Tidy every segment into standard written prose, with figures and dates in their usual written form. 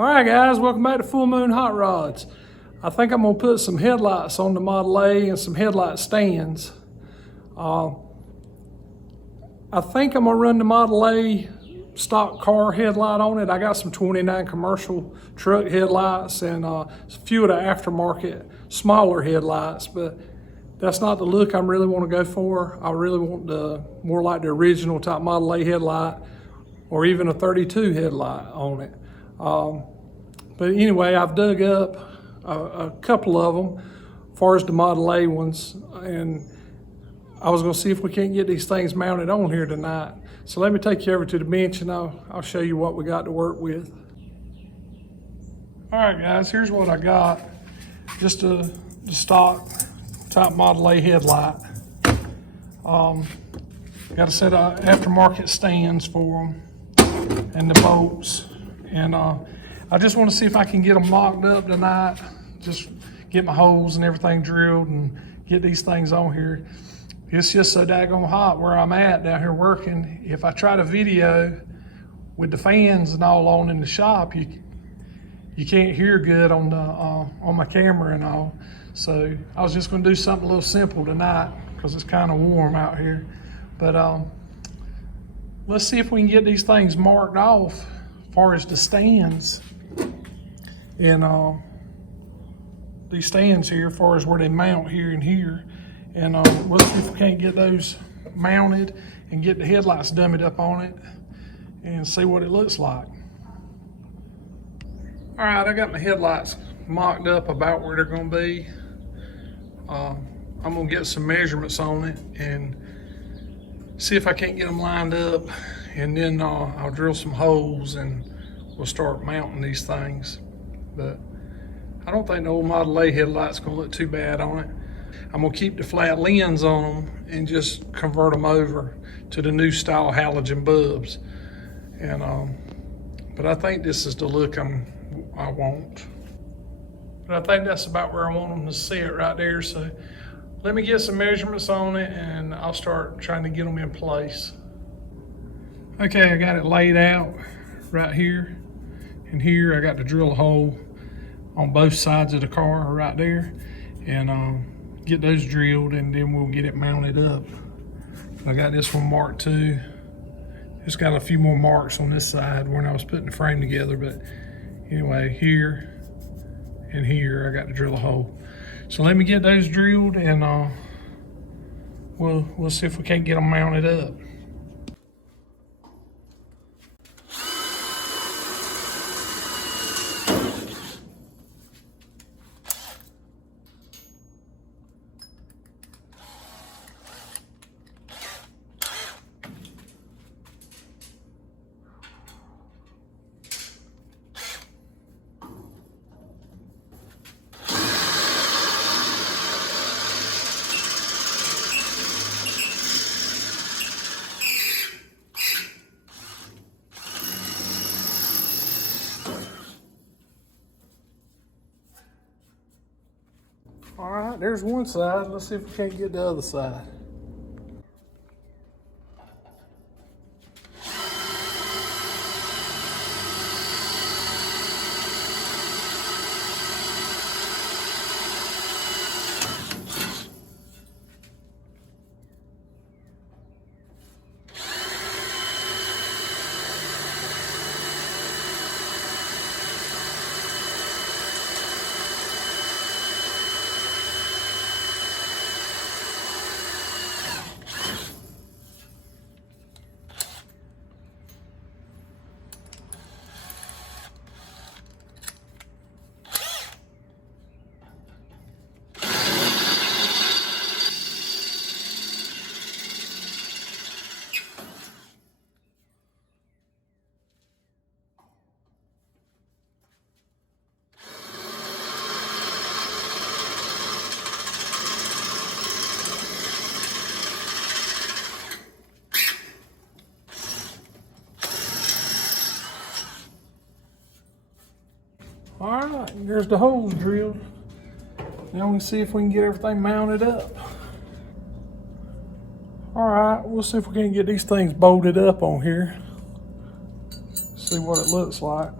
All right, guys, welcome back to Full Moon Hot Rods. I think I'm gonna put some headlights on the Model A and some headlight stands. I think I'm gonna run the Model A stock car headlight on it. I got some 29 commercial truck headlights and a few of the aftermarket smaller headlights, but that's not the look I really want to go for. I really want the more like the original type Model A headlight or even a 32 headlight on it. But anyway, I've dug up a couple of them as far as the Model A ones, and I was gonna see if we can't get these things mounted on here tonight. So let me take you over to the bench and I'll show you what we got to work with. All right, guys, here's what I got. Just the stock type Model A headlight. Got a set of aftermarket stands for them and the bolts. And I just want to see if I can get them mocked up tonight. Just get my holes and everything drilled and get these things on here. It's just so daggone hot where I'm at down here working. If I try to video with the fans and all on in the shop, you can't hear good on the on my camera and all. So I was just going to do something a little simple tonight because it's kind of warm out here. But let's see if we can get these things marked off as far as the stands and these stands here as far as where they mount here and here. And we'll see if we can't get those mounted and get the headlights dummied up on it and see what it looks like. All right, I got my headlights mocked up about where they're gonna be. I'm gonna get some measurements on it and see if I can't get them lined up, and then I'll drill some holes and we'll start mounting these things. But I don't think the old Model A headlight's gonna look too bad on it. I'm gonna keep the flat lens on them and just convert them over to the new style halogen bulbs. And but I think this is the look I want. But I think that's about where I want them to sit right there. So let me get some measurements on it and I'll start trying to get them in place. Okay, I got it laid out right here and here. I got to drill a hole on both sides of the car right there and get those drilled, and then we'll get it mounted up. I got this one marked too. Just got a few more marks on this side when I was putting the frame together, but anyway, here and here I got to drill a hole. So let me get those drilled and we'll see if we can't get them mounted up. All right, there's one side. Let's see if we can't get the other side. All right, there's the holes drilled. Now we can see if we can get everything mounted up. All right, we'll see if we can get these things bolted up on here. See what it looks like.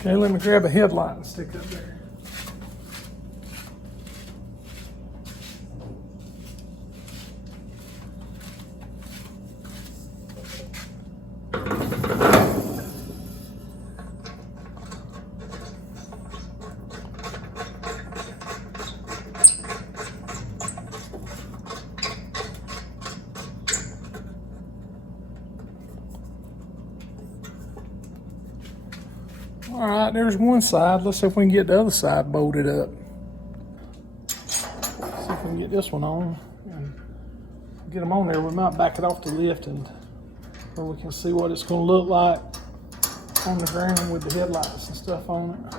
Okay, let me grab a headlight and stick up there. All right, there's one side. Let's see if we can get the other side bolted up. See if we can get this one on. And get them on there. We might back it off the lift and where we can see what it's going to look like on the ground with the headlights and stuff on it.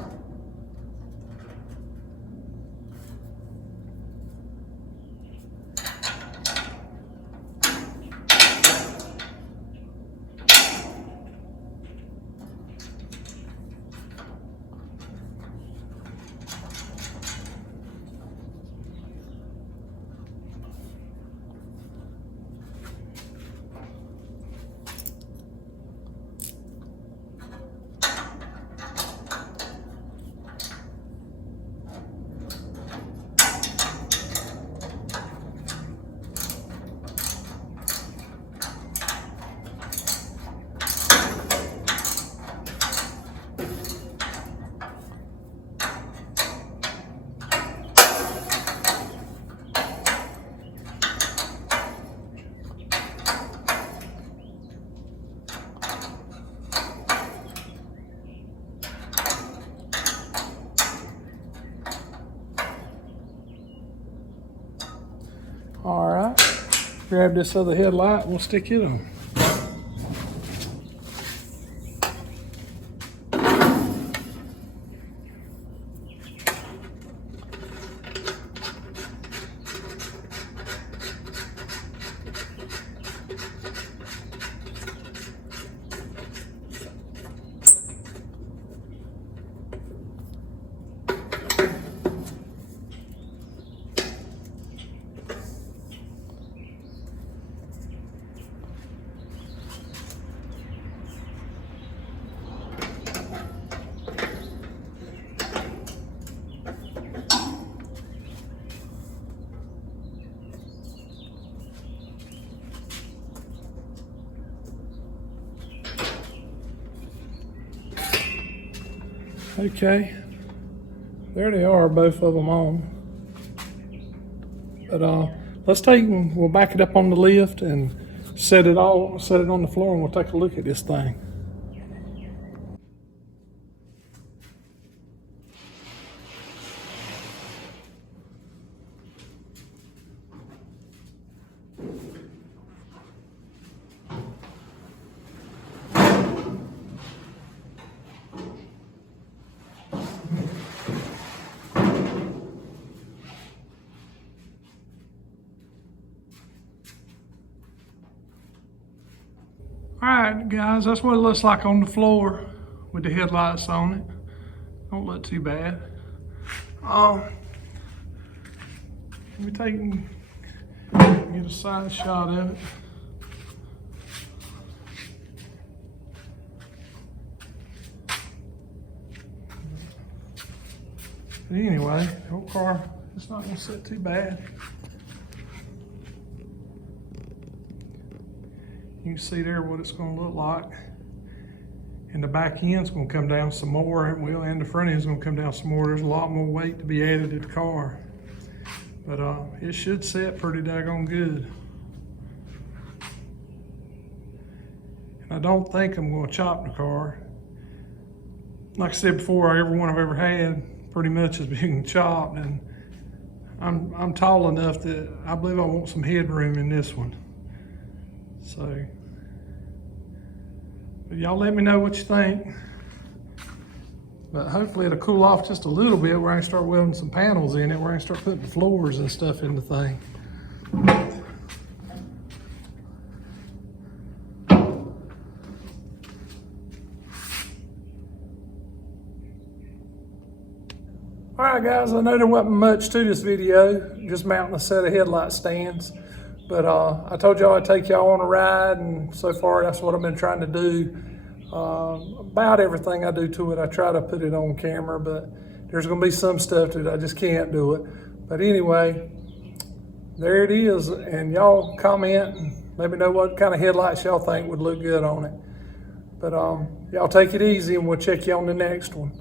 All right, grab this other headlight and we'll stick it on. Okay, there they are, both of them on. But let's take and we'll back it up on the lift and set it on the floor, and we'll take a look at this thing. All right, guys, that's what it looks like on the floor with the headlights on it. Don't look too bad. Let me take and get a side shot of it. But anyway, the old car, it's not gonna sit too bad. You can see there what it's going to look like. And the back end's going to come down some more, and the front end's going to come down some more. There's a lot more weight to be added to the car. But it should set pretty daggone good. And I don't think I'm going to chop the car. Like I said before, every one I've ever had pretty much has been chopped, and I'm tall enough that I believe I want some headroom in this one. So, y'all let me know what you think. But hopefully it'll cool off just a little bit where I can start welding some panels in it, where I can start putting the floors and stuff in the thing. All right, guys, I know there wasn't much to this video, just mounting a set of headlight stands. But I told y'all I'd take y'all on a ride, and so far that's what I've been trying to do. About everything I do to it, I try to put it on camera, but there's gonna be some stuff that I just can't do it. But anyway, there it is, and y'all comment and let me know what kind of headlights y'all think would look good on it. But y'all take it easy, and we'll check you on the next one.